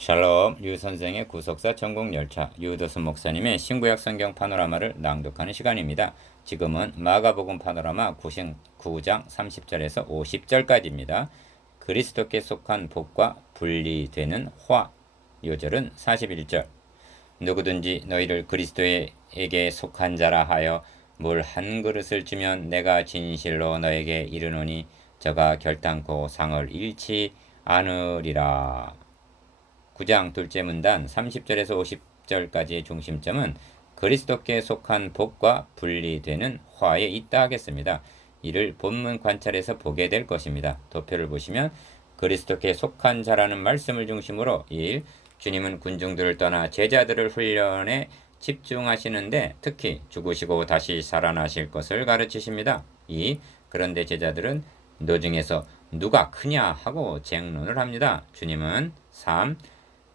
샬롬, 유 선생의 구속사 전공열차, 유도순 목사님의 신구약 성경 파노라마를 낭독하는 시간입니다. 지금은 마가복음 파노라마 9장 30절에서 50절까지입니다. 그리스도께 속한 복과 분리되는 화. 요절은 41절. 누구든지 너희를 그리스도에게 속한 자라 하여 물 한 그릇을 주면 내가 진실로 너에게 이르노니 저가 결단코 상을 잃지 않으리라. 9장 둘째 문단 30절에서 50절까지의 중심점은 그리스도께 속한 복과 분리되는 화에 있다 하겠습니다. 이를 본문 관찰에서 보게 될 것입니다. 도표를 보시면 그리스도께 속한 자라는 말씀을 중심으로 1. 주님은 군중들을 떠나 제자들을 훈련에 집중하시는데 특히 죽으시고 다시 살아나실 것을 가르치십니다. 2. 그런데 제자들은 너 중에서 누가 크냐 하고 쟁론을 합니다. 주님은 3.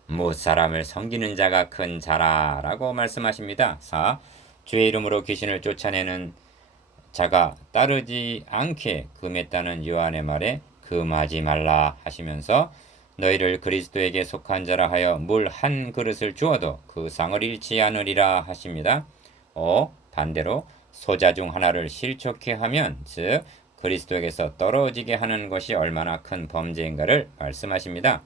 못 사람을 섬기는 자가 큰 자라라고 말씀하십니다. 4. 주의 이름으로 귀신을 쫓아내는 자가 따르지 않게 금했다는 요한의 말에 금하지 말라 하시면서 너희를 그리스도에게 속한 자라 하여 물 한 그릇을 주어도 그 상을 잃지 않으리라 하십니다. 5. 반대로 소자 중 하나를 실족해 하면 즉 그리스도에게서 떨어지게 하는 것이 얼마나 큰 범죄인가를 말씀하십니다.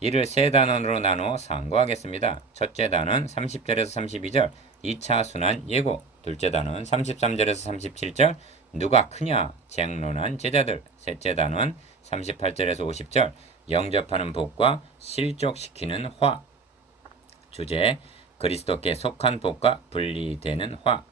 이를 세 단원으로 나누어 상고하겠습니다. 첫째 단원 30절에서 32절 2차 순환 예고, 둘째 단원 33절에서 37절 누가 크냐 쟁론한 제자들, 셋째 단원 38절에서 50절 영접하는 복과 실족시키는 화. 주제 그리스도께 속한 복과 분리되는 화.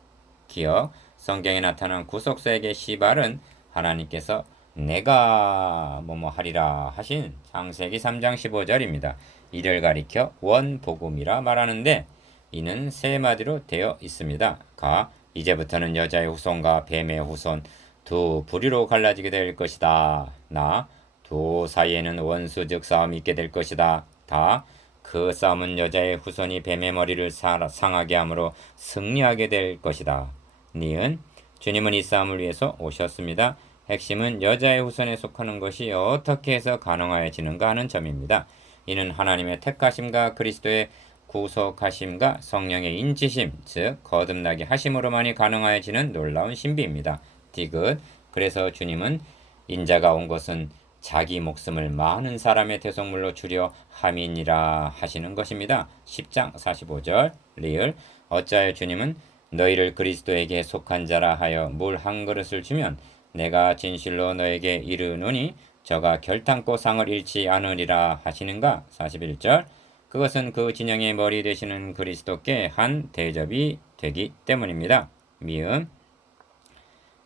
기억 성경에 나타난 구속사에게 시발은 하나님께서 내가 뭐뭐 하리라 하신 창세기 3장 15절입니다. 이를 가리켜 원복음이라 말하는데 이는 세 마디로 되어 있습니다. 가 이제부터는 여자의 후손과 뱀의 후손 두 부류로 갈라지게 될 것이다. 나 두 사이에는 원수적 싸움이 있게 될 것이다. 다 그 싸움은 여자의 후손이 뱀의 머리를 상하게 함으로 승리하게 될 것이다. 니은 주님은 이 싸움을 위해서 오셨습니다. 핵심은 여자의 후손에 속하는 것이 어떻게 해서 가능하여지는가 하는 점입니다. 이는 하나님의 택하심과 그리스도의 구속하심과 성령의 인치심, 즉 거듭나게 하심으로만이 가능하여지는 놀라운 신비입니다. 디귿 그래서 주님은 인자가 온 것은 자기 목숨을 많은 사람의 대속물로 주려 함이니라 하시는 것입니다. 10장 45절 리을 어찌하여 주님은 너희를 그리스도에게 속한 자라 하여 물 한 그릇을 주면 내가 진실로 너에게 이르노니 저가 결탄코 상을 잃지 않으리라 하시는가? 41절 그것은 그 진영의 머리 되시는 그리스도께 한 대접이 되기 때문입니다. 미음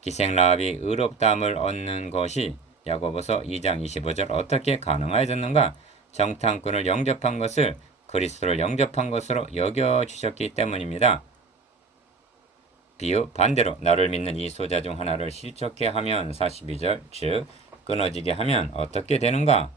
기생라합이 의롭다함을 얻는 것이 야고보서 2장 25절 어떻게 가능하여졌는가? 정탐꾼을 영접한 것을 그리스도를 영접한 것으로 여겨주셨기 때문입니다. 비읍 반대로 나를 믿는 이 소자 중 하나를 실족해 하면 42절 즉 끊어지게 하면 어떻게 되는가?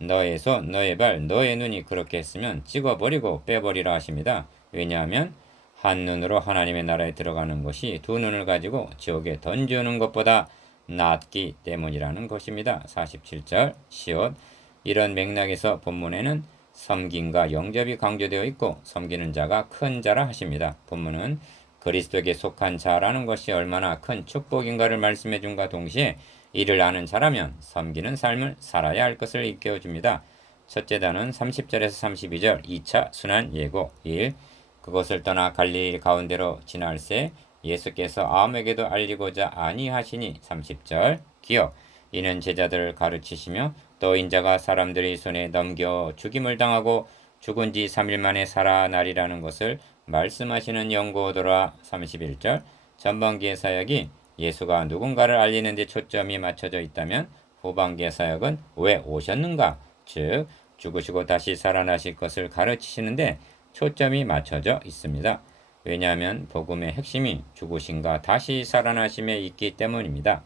너의 손, 너의 발, 너의 눈이 그렇게 했으면 찍어버리고 빼버리라 하십니다. 왜냐하면 한 눈으로 하나님의 나라에 들어가는 것이 두 눈을 가지고 지옥에 던지는 것보다 낫기 때문이라는 것입니다. 47절 시옷 이런 맥락에서 본문에는 섬김과 영접이 강조되어 있고 섬기는 자가 큰 자라 하십니다. 본문은 그리스도에게 속한 자라는 것이 얼마나 큰 축복인가를 말씀해 준과 동시에 이를 아는 자라면 섬기는 삶을 살아야 할 것을 일깨워 줍니다. 첫째 단은 30절에서 32절 2차 순환 예고 1. 그것을 떠나 갈릴리 가운데로 지날새 예수께서 아무에게도 알리고자 아니하시니 30절 기억 이는 제자들을 가르치시며 또 인자가 사람들의 손에 넘겨 죽임을 당하고 죽은 지 3일 만에 살아나리라는 것을 말씀하시는 연고더라. 31절 전반기의 사역이 예수가 누군가를 알리는 데 초점이 맞춰져 있다면 후반기의 사역은 왜 오셨는가 즉 죽으시고 다시 살아나실 것을 가르치시는데 초점이 맞춰져 있습니다. 왜냐하면 복음의 핵심이 죽으심과 다시 살아나심에 있기 때문입니다.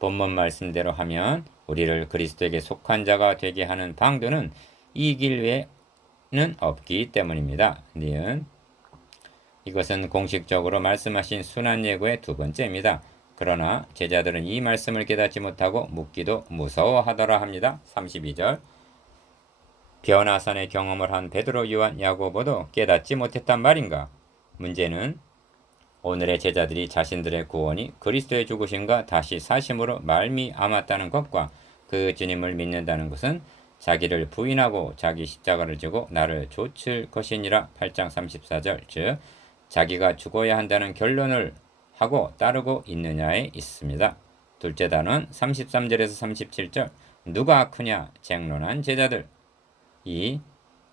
본문 말씀대로 하면 우리를 그리스도에게 속한 자가 되게 하는 방도는 이 길 외에는 없기 때문입니다. 니은 이것은 공식적으로 말씀하신 순환 예고의 두 번째입니다. 그러나 제자들은 이 말씀을 깨닫지 못하고 묻기도 무서워하더라 합니다. 32절 변화산의 경험을 한 베드로, 요한, 야고보도 깨닫지 못했단 말인가? 문제는 오늘의 제자들이 자신들의 구원이 그리스도의 죽으심과 다시 사심으로 말미암았다는 것과 그 주님을 믿는다는 것은 자기를 부인하고 자기 십자가를 지고 나를 좇을 것이니라. 8장 34절, 즉 자기가 죽어야 한다는 결론을 하고 따르고 있느냐에 있습니다. 둘째 단원 33절에서 37절, 누가 크냐 쟁론한 제자들. 이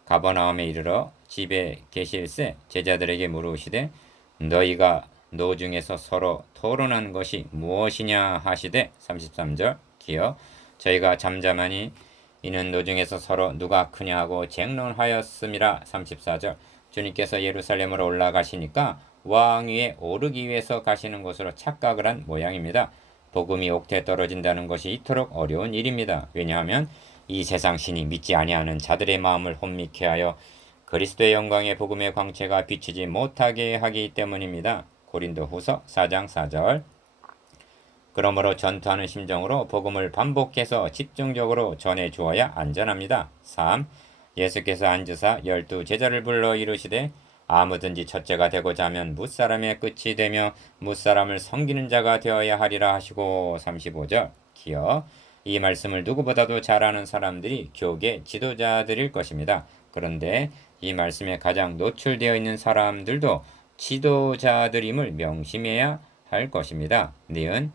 가버나움에 이르러 집에 계실새 제자들에게 물으시되 너희가 노중에서 서로 토론한 것이 무엇이냐 하시되. 33절 기어 저희가 잠잠하니 이는 노중에서 서로 누가 크냐 하고 쟁론하였음이라. 34절 주님께서 예루살렘으로 올라가시니까 왕 위에 오르기 위해서 가시는 곳으로 착각을 한 모양입니다. 복음이 옥태에 떨어진다는 것이 이토록 어려운 일입니다. 왜냐하면 이 세상 신이 믿지 아니하는 자들의 마음을 혼미케 하여 그리스도의 영광의 복음의 광채가 비치지 못하게 하기 때문입니다. 고린도후서 4장 4절. 그러므로 전투하는 심정으로 복음을 반복해서 집중적으로 전해 주어야 안전합니다. 3. 예수께서 앉으사 12제자를 불러 이르시되 아무든지 첫째가 되고자 하면 뭇사람의 끝이 되며 뭇사람을 섬기는 자가 되어야 하리라 하시고. 35절 기어 이 말씀을 누구보다도 잘 아는 사람들이 교계 지도자들일 것입니다. 그런데 이 말씀에 가장 노출되어 있는 사람들도 지도자들임을 명심해야 할 것입니다. 니은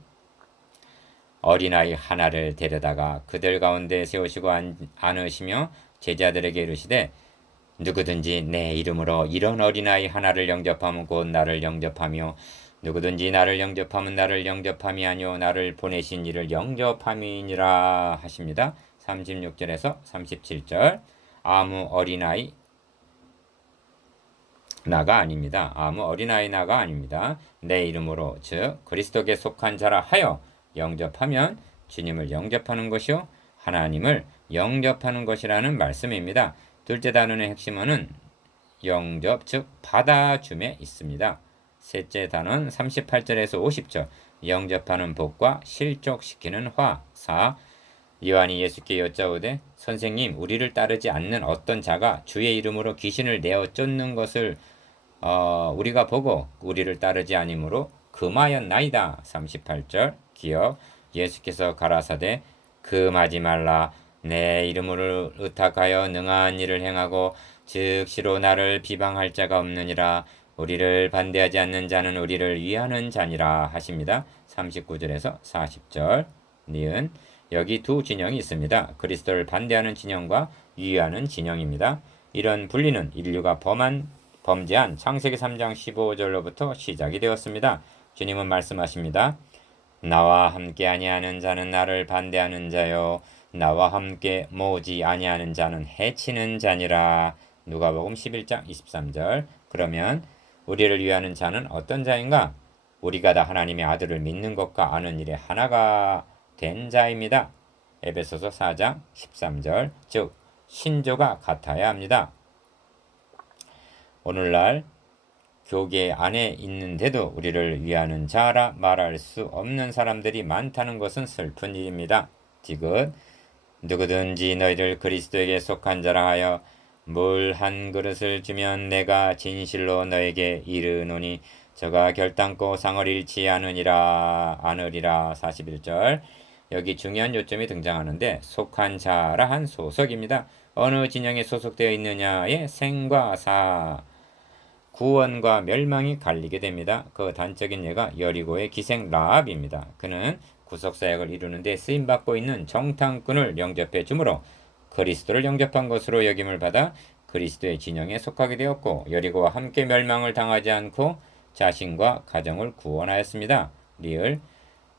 어린아이 하나를 데려다가 그들 가운데 세우시고 안으시며 제자들에게 이르시되 누구든지 내 이름으로 이런 어린아이 하나를 영접하면 곧 나를 영접하며 누구든지 나를 영접하면 나를 영접함이 아니요 나를 보내신 이를 영접함이니라 하십니다. 36절에서 37절. 아무 어린아이 나가 아닙니다. 아무 어린아이 나가 아닙니다. 내 이름으로 즉 그리스도께 속한 자라 하여 영접하면 주님을 영접하는 것이요 하나님을 영접하는 것이라는 말씀입니다. 둘째 단원의 핵심어는 영접 즉 받아줌에 있습니다. 셋째 단원 38절에서 50절 영접하는 복과 실족시키는 화. 4. 요한이 예수께 여짜오되 선생님 우리를 따르지 않는 어떤 자가 주의 이름으로 귀신을 내어 쫓는 것을 우리가 보고 우리를 따르지 아니므로 금하였나이다. 38절 기억 예수께서 가라사대 금하지 말라 내 이름으로 의탁하여 능한 일을 행하고 즉시로 나를 비방할 자가 없느니라. 우리를 반대하지 않는 자는 우리를 위하는 자니라 하십니다. 39절에서 40절. 니은 여기 두 진영이 있습니다. 그리스도를 반대하는 진영과 위하는 진영입니다. 이런 분리는 인류가 범죄한 창세기 3장 15절로부터 시작이 되었습니다. 주님은 말씀하십니다. 나와 함께 아니하는 자는 나를 반대하는 자요 나와 함께 모으지 아니하는 자는 해치는 자니라. 누가복음 11장 23절. 그러면 우리를 위하는 자는 어떤 자인가? 우리가 다 하나님의 아들을 믿는 것과 아는 일에 하나가 된 자입니다. 에베소서 4장 13절. 즉 신조가 같아야 합니다. 오늘날 교계 안에 있는데도 우리를 위하는 자라 말할 수 없는 사람들이 많다는 것은 슬픈 일입니다. 디귿 누구든지 너희를 그리스도에게 속한 자라 하여 물 한 그릇을 주면 내가 진실로 너에게 이르노니 저가 결단코 상을 잃지 않으리라. 41절. 여기 중요한 요점이 등장하는데 속한 자라 한 소속입니다. 어느 진영에 소속되어 있느냐의 생과 사, 구원과 멸망이 갈리게 됩니다. 그 단적인 예가 여리고의 기생 라합입니다. 그는 구속사역을 이루는 데 쓰임받고 있는 정탐꾼을 영접해 주므로 그리스도를 영접한 것으로 여김을 받아 그리스도의 진영에 속하게 되었고 여리고와 함께 멸망을 당하지 않고 자신과 가정을 구원하였습니다. 리을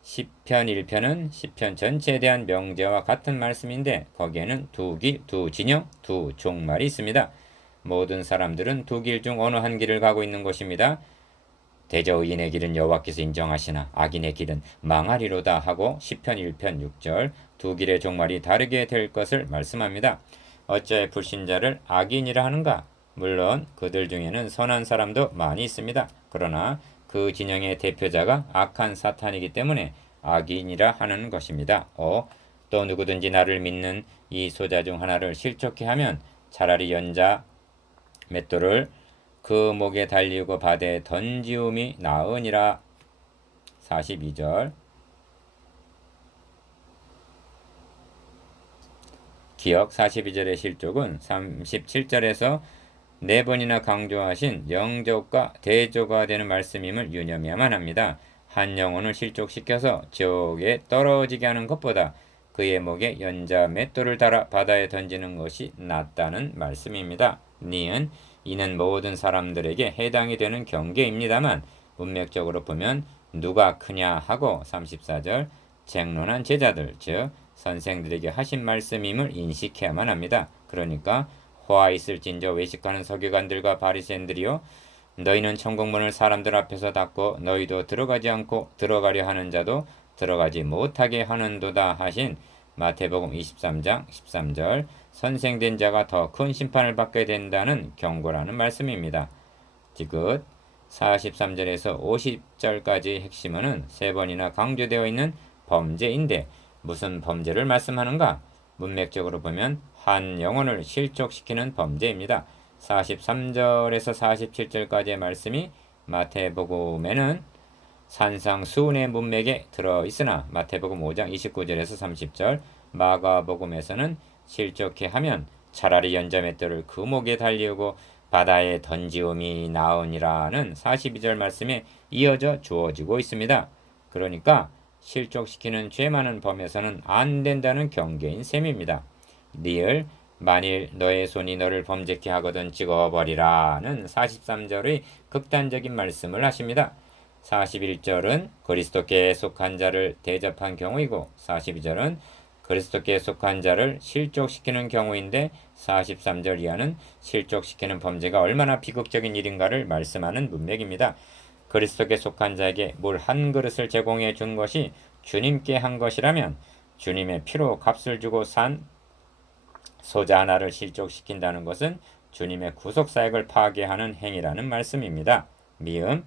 시편 1편은 시편 전체에 대한 명제와 같은 말씀인데 거기에는 두 길, 두 진영, 두 종말이 있습니다. 모든 사람들은 두 길 중 어느 한 길을 가고 있는 것입니다. 대저의인의 길은 여호와께서 인정하시나 악인의 길은 망하리로다 하고 시편 1편 6절 두 길의 종말이 다르게 될 것을 말씀합니다. 어찌하여 불신자를 악인이라 하는가? 물론 그들 중에는 선한 사람도 많이 있습니다. 그러나 그 진영의 대표자가 악한 사탄이기 때문에 악인이라 하는 것입니다. 또 누구든지 나를 믿는 이 소자 중 하나를 실족케 하면 차라리 연자 맷돌을 그 목에 달리고 바다에 던지움이 나으니라. 42절. 기억 42절의 실족은 37절에서 4번이나 강조하신 영족과 대조가 되는 말씀임을 유념해야만 합니다. 한 영혼을 실족시켜서 지옥에 떨어지게 하는 것보다 그의 목에 연자 맷돌을 달아 바다에 던지는 것이 낫다는 말씀입니다. 이는 모든 사람들에게 해당이 되는 경계입니다만 문맥적으로 보면 누가 크냐 하고 34절 쟁론한 제자들 즉 선생들에게 하신 말씀임을 인식해야만 합니다. 그러니까 화 있을진저 외식하는 서기관들과 바리새인들이요 너희는 천국문을 사람들 앞에서 닫고 너희도 들어가지 않고 들어가려 하는 자도 들어가지 못하게 하는도다 하신 마태복음 23장 13절 선생된 자가 더 큰 심판을 받게 된다는 경고라는 말씀입니다. 디귿 43절에서 50절까지의 핵심어는 3번이나 강조되어 있는 범죄인데 무슨 범죄를 말씀하는가? 문맥적으로 보면 한 영혼을 실족시키는 범죄입니다. 43절에서 47절까지의 말씀이 마태복음에는 산상수훈의 문맥에 들어있으나 마태복음 5장 29절에서 30절 마가복음에서는 실족케 하면 차라리 연자맷돌을 그 목에 달리우고 바다에 던지움이 나으니라는 42절 말씀에 이어져 주어지고 있습니다. 그러니까 실족시키는 죄 많은 범에서는 안 된다는 경계인 셈입니다. 리을 만일 너의 손이 너를 범죄케 하거든 찍어버리라는 43절의 극단적인 말씀을 하십니다. 41절은 그리스도께 속한 자를 대접한 경우이고 42절은 그리스도께 속한 자를 실족시키는 경우인데 43절 이하는 실족시키는 범죄가 얼마나 비극적인 일인가를 말씀하는 문맥입니다. 그리스도께 속한 자에게 물 한 그릇을 제공해 준 것이 주님께 한 것이라면 주님의 피로 값을 주고 산 소자 하나를 실족시킨다는 것은 주님의 구속사역을 파괴하는 행위라는 말씀입니다. 미음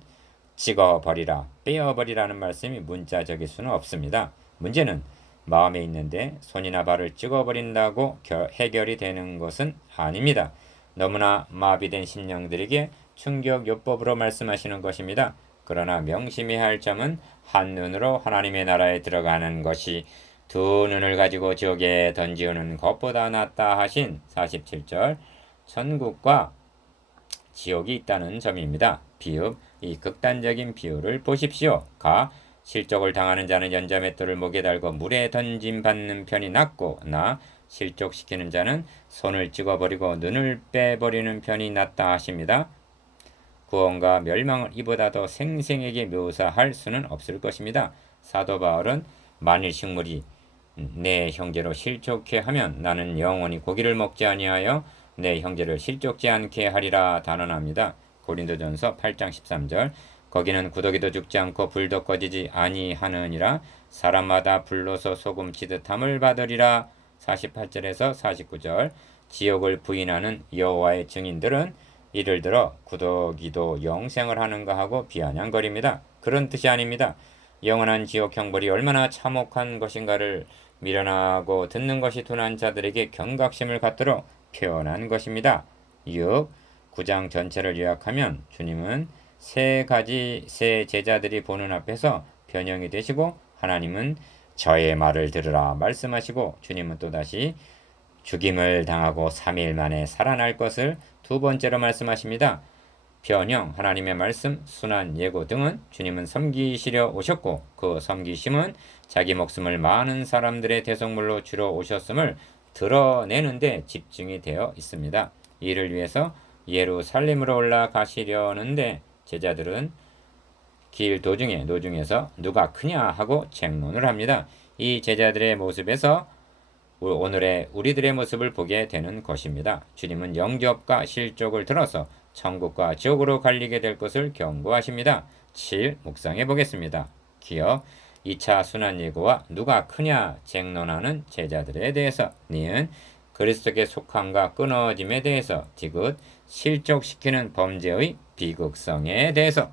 찍어버리라, 빼어버리라는 말씀이 문자적일 수는 없습니다. 문제는 마음에 있는데 손이나 발을 찍어버린다고 해결이 되는 것은 아닙니다. 너무나 마비된 심령들에게 충격요법으로 말씀하시는 것입니다. 그러나 명심해야 할 점은 한눈으로 하나님의 나라에 들어가는 것이 두 눈을 가지고 지옥에 던지우는 것보다 낫다 하신 47절 천국과 지옥이 있다는 점입니다. 비읍 이 극단적인 비유를 보십시오. 가 실족을 당하는 자는 연자맷돌을 목에 달고 물에 던짐받는 편이 낫고 나 실족시키는 자는 손을 찍어버리고 눈을 빼버리는 편이 낫다 하십니다. 구원과 멸망을 이보다 더 생생하게 묘사할 수는 없을 것입니다. 사도 바울은 만일 식물이 내 형제로 실족케 하면 나는 영원히 고기를 먹지 아니하여 내 형제를 실족지 않게 하리라 단언합니다. 고린도전서 8장 13절 거기는 구더기도 죽지 않고 불도 꺼지지 아니하느니라 사람마다 불로서 소금 치듯 함을 받으리라. 48절에서 49절 지옥을 부인하는 여호와의 증인들은 이를 들어 구더기도 영생을 하는가 하고 비아냥거립니다. 그런 뜻이 아닙니다. 영원한 지옥 형벌이 얼마나 참혹한 것인가를 미련하고 듣는 것이 둔한 자들에게 경각심을 갖도록 표현한 것입니다. 6. 9장 전체를 요약하면 주님은 세 제자들이 보는 앞에서 변형이 되시고 하나님은 저의 말을 들으라 말씀하시고 주님은 또다시 죽임을 당하고 3일 만에 살아날 것을 두 번째로 말씀하십니다. 변형, 하나님의 말씀, 순환, 예고 등은 주님은 섬기시려 오셨고 그 섬기심은 자기 목숨을 많은 사람들의 대속물로 주러 오셨음을 드러내는데 집중이 되어 있습니다. 이를 위해서 예루살렘으로 올라가시려는데 제자들은 길 도중에 노중에서 누가 크냐 하고 쟁론을 합니다. 이 제자들의 모습에서 오늘의 우리들의 모습을 보게 되는 것입니다. 주님은 영접과 실족을 들어서 천국과 지옥으로 갈리게 될 것을 경고하십니다. 7. 묵상해 보겠습니다. 기억 2차 순환 예고와 누가 크냐 쟁론하는 제자들에 대해서 니은 그리스도께 속함과 끊어짐에 대해서 디귿 실족시키는 범죄의 비극성에 대해서